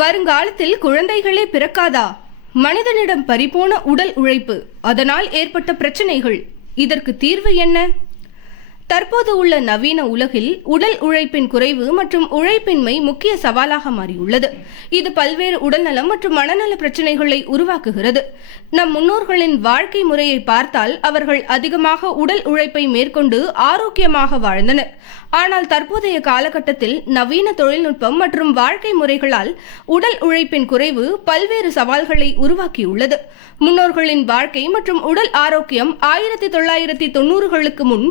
வருங்காலத்தில் குழந்தைகளே பிறக்காதா? மனிதனிடம் பறிபோன உடல் உழைப்பு, அதனால் ஏற்பட்ட பிரச்சனைகள், இதற்கு தீர்வு என்ன? தற்போது உள்ள நவீன உலகில் உடல் உழைப்பின் குறைவு மற்றும் உழைப்பின்மை முக்கிய சவாலாக மாறியுள்ளது. இது பல்வேறு உடல்நலம் மற்றும் மனநல பிரச்சனைகளை உருவாக்குகிறது. நம் முன்னோர்களின் வாழ்க்கை முறையை பார்த்தால் அவர்கள் அதிகமாக உடல் உழைப்பை மேற்கொண்டு ஆரோக்கியமாக வாழ்ந்தனர். ஆனால் தற்போதைய காலகட்டத்தில் நவீன தொழில்நுட்பம் மற்றும் வாழ்க்கை முறைகளால் உடல் உழைப்பின் குறைவு பல்வேறு சவால்களை உருவாக்கியுள்ளது. முன்னோர்களின் வாழ்க்கை மற்றும் உடல் ஆரோக்கியம் 1990களுக்கு முன்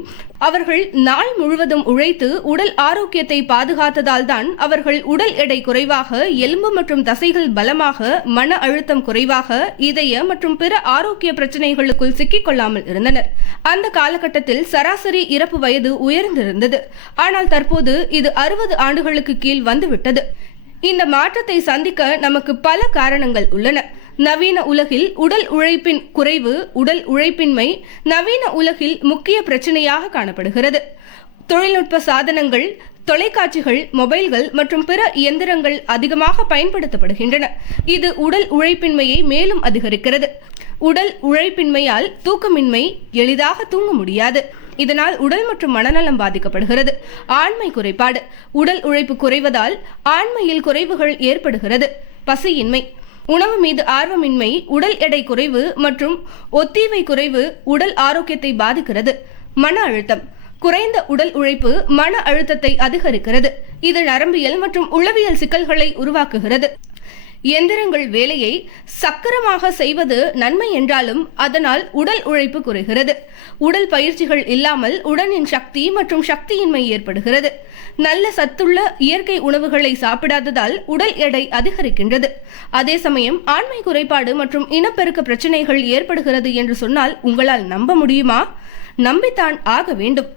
அவர்கள் நாள் முழுவதும் உழைத்து உடல் ஆரோக்கியத்தை பாதுகாத்ததால் தான் அவர்கள் உடல் எடை குறைவாக, எலும்பு மற்றும் தசைகள் பலமாக, மன அழுத்தம் குறைவாக, இதய மற்றும் பிற ஆரோக்கிய பிரச்சனைகளுக்குள் சிக்கிக்கொள்ளாமல் இருந்தனர். அந்த காலகட்டத்தில் சராசரி இறப்பு வயது உயர்ந்திருந்தது. ஆனால் தற்போது இது 60 ஆண்டுகளுக்கு கீழ் வந்துவிட்டது. இந்த மாற்றத்தை சந்திக்க நமக்கு பல காரணங்கள் உள்ளன. நவீன உலகில் உடல் உழைப்பின் குறைவு, உடல் உழைப்பின்மை நவீன உலகில் முக்கிய பிரச்சனையாக காணப்படுகிறது. தொழில்நுட்ப சாதனங்கள், தொலைக்காட்சிகள், மொபைல்கள் மற்றும் பிற இயந்திரங்கள் அதிகமாக பயன்படுத்தப்படுகின்றன. இது உடல் உழைப்பின்மையை மேலும் அதிகரிக்கிறது. உடல் உழைப்பின்மையால் தூக்கமின்மை, எளிதாக தூங்க முடியாது. இதனால் உடல் மற்றும் மனநலம் பாதிக்கப்படுகிறது. ஆண்மை குறைபாடு, உடல் உழைப்பு குறைவதால் ஆண்மையில் குறைவுகள் ஏற்படுகிறது. பசியின்மை, உணவு மீது ஆர்வமின்மை, உடல் எடை குறைவு மற்றும் ஒத்திவை குறைவு உடல் ஆரோக்கியத்தை பாதிக்கிறது. மன அழுத்தம், குறைந்த உடல் உழைப்பு மன அழுத்தத்தை அதிகரிக்கிறது. இது நரம்பியல் மற்றும் உளவியல் சிக்கல்களை உருவாக்குகிறது. எந்திரங்கள் வேலையை சக்கரமாக செய்வது நன்மை என்றாலும் அதனால் உடல் உழைப்பு குறைகிறது. உடல் பயிற்சிகள் இல்லாமல் உடலின் சக்தி மற்றும் சக்தியின்மை ஏற்படுகிறது. நல்ல சத்துள்ள இயற்கை உணவுகளை சாப்பிடாததால் உடல் எடை அதிகரிக்கின்றது. அதே சமயம் ஆண்மை குறைபாடு மற்றும் இனப்பெருக்க பிரச்சனைகள் ஏற்படுகிறது என்று சொன்னால் உங்களால் நம்ப முடியுமா? நம்பித்தான் ஆக வேண்டும்.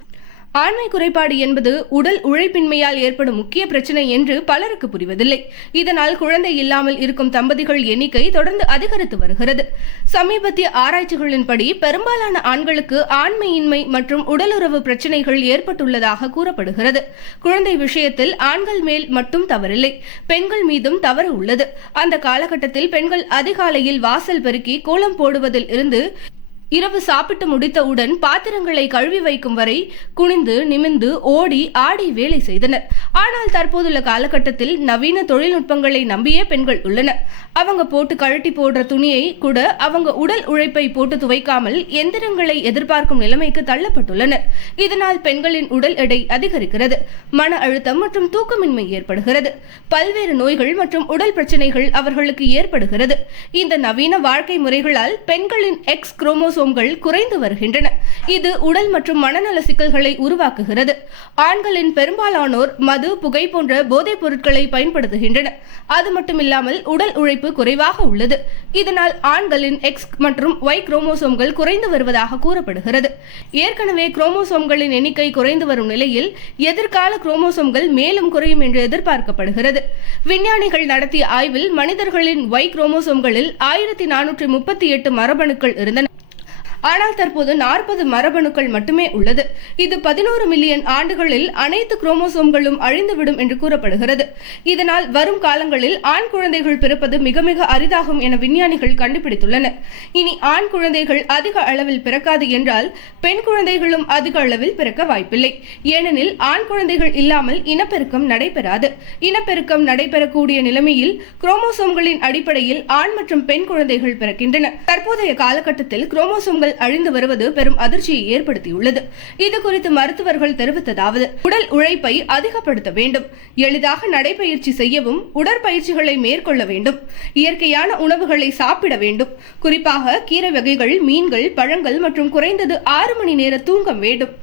ஆண்மை குறைபாடு என்பது உடல் உழைப்பின்மையால் ஏற்படும் முக்கிய பிரச்சனை என்று பலருக்கு புரிவதில்லை. இதனால் குழந்தை இல்லாமல் இருக்கும் தம்பதிகள் எண்ணிக்கை தொடர்ந்து அதிகரித்து வருகிறது. சமீபத்திய ஆராய்ச்சிகளின்படி பெரும்பாலான ஆண்களுக்கு ஆண்மையின்மை மற்றும் உடலுறவு பிரச்சனைகள் ஏற்பட்டுள்ளதாக கூறப்படுகிறது. குழந்தை விஷயத்தில் ஆண்கள் மேல் மட்டும் தவறில்லை, பெண்கள் மீதும் தவறு உள்ளது. அந்த காலகட்டத்தில் பெண்கள் அதிகாலையில் வாசல் பெருக்கி கோலம் போடுவதில் இருந்து இரவு சாப்பிட்டு முடித்தவுடன் பாத்திரங்களை கழுவி வைக்கும் வரை குனிந்து நிமிந்து ஓடி ஆடி வேலை செய்தனர். ஆனால் தற்போதுள்ள காலகட்டத்தில் நவீன தொழில்நுட்பங்களை நம்பியே பெண்கள் உள்ளனர். அவங்க போட்டு கழட்டி போடுற துணியை கூட அவங்க உடல் உழைப்பை போட்டு துவைக்காமல் எந்திரங்களை எதிர்பார்க்கும் நிலைமைக்கு தள்ளப்பட்டுள்ளனர். இதனால் பெண்களின் உடல் எடை அதிகரிக்கிறது. மன அழுத்தம் மற்றும் தூக்கமின்மை ஏற்படுகிறது. பல்வேறு நோய்கள் மற்றும் உடல் பிரச்சனைகள் அவர்களுக்கு ஏற்படுகிறது. இந்த நவீன வாழ்க்கை முறைகளால் பெண்களின் எக்ஸ் குரோமோசோம்கள் குறைந்து வருகின்றன. இது உடல் மற்றும் மனநல சிக்கல்களை உருவாக்குகிறது. ஆண்களின் பெரும்பாலானோர் மது, புகை போன்ற போதைப் பொருட்களை பயன்படுத்துகின்றனர். அது மட்டுமில்லாமல் உடல் உழைப்பு குறைவாக உள்ளது. இதனால் ஆண்களின் எக்ஸ் மற்றும் ஒய் குரோமோசோம்கள் குறைந்து வருவதாக கூறப்படுகிறது. ஏற்கனவே குரோமோசோம்களின் எண்ணிக்கை குறைந்து வரும் நிலையில் எதிர்கால குரோமோசோம்கள் மேலும் குறையும் என்று எதிர்பார்க்கப்படுகிறது. விஞ்ஞானிகள் நடத்திய ஆய்வில் மனிதர்களின் ஒய் குரோமோசோம்களில் 1438 மரபணுக்கள் இருந்தன. ஆனால் தற்போது 40 மரபணுக்கள் மட்டுமே உள்ளது. இது 11 மில்லியன் ஆண்டுகளில் அனைத்து குரோமோசோம்களும் அழிந்துவிடும் என்று கூறப்படுகிறது. இதனால் வரும் காலங்களில் ஆண் குழந்தைகள் பிறப்பது மிக மிக அரிதாகும் என விஞ்ஞானிகள் கண்டுபிடித்துள்ளனர். இனி ஆண் குழந்தைகள் அதிக அளவில் பிறக்காது என்றால் பெண் குழந்தைகளும் அதிக அளவில் பிறக்க வாய்ப்பில்லை. ஏனெனில் ஆண் குழந்தைகள் இல்லாமல் இனப்பெருக்கம் நடைபெறாது. இனப்பெருக்கம் நடைபெறக்கூடிய நிலைமையில் குரோமோசோம்களின் அடிப்படையில் ஆண் மற்றும் பெண் குழந்தைகள் பிறக்கின்றன. தற்போதைய காலகட்டத்தில் குரோமோசோம்கள் அழிந்து வருவது பெரும் அதிர்ச்சியை ஏற்படுத்தியுள்ளது. இது குறித்து மருத்துவர்கள் தெரிவித்ததாவது: உடல் உழைப்பை அதிகப்படுத்த வேண்டும், எளிதாக நடைபயிற்சி செய்யவும் உடற்பயிற்சிகளை மேற்கொள்ள வேண்டும், இயற்கையான உணவுகளை சாப்பிட வேண்டும், குறிப்பாக கீரை வகைகள், மீன்கள், பழங்கள் மற்றும் குறைந்தது 6 மணி நேர தூங்கம் வேண்டும்,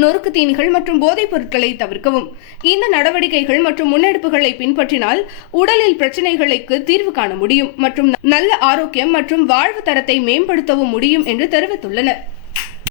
நொறுக்கு தீனிகள் மற்றும் போதைப் பொருட்களை தவிர்க்கவும். இந்த நடவடிக்கைகள் மற்றும் முன்னெடுப்புகளை பின்பற்றினால் உடலில் பிரச்சனைகளுக்கு தீர்வு காண முடியும் மற்றும் நல்ல ஆரோக்கியம் மற்றும் வாழ்வு தரத்தை மேம்படுத்தவும் முடியும் என்று தெரிவித்துள்ளனர்.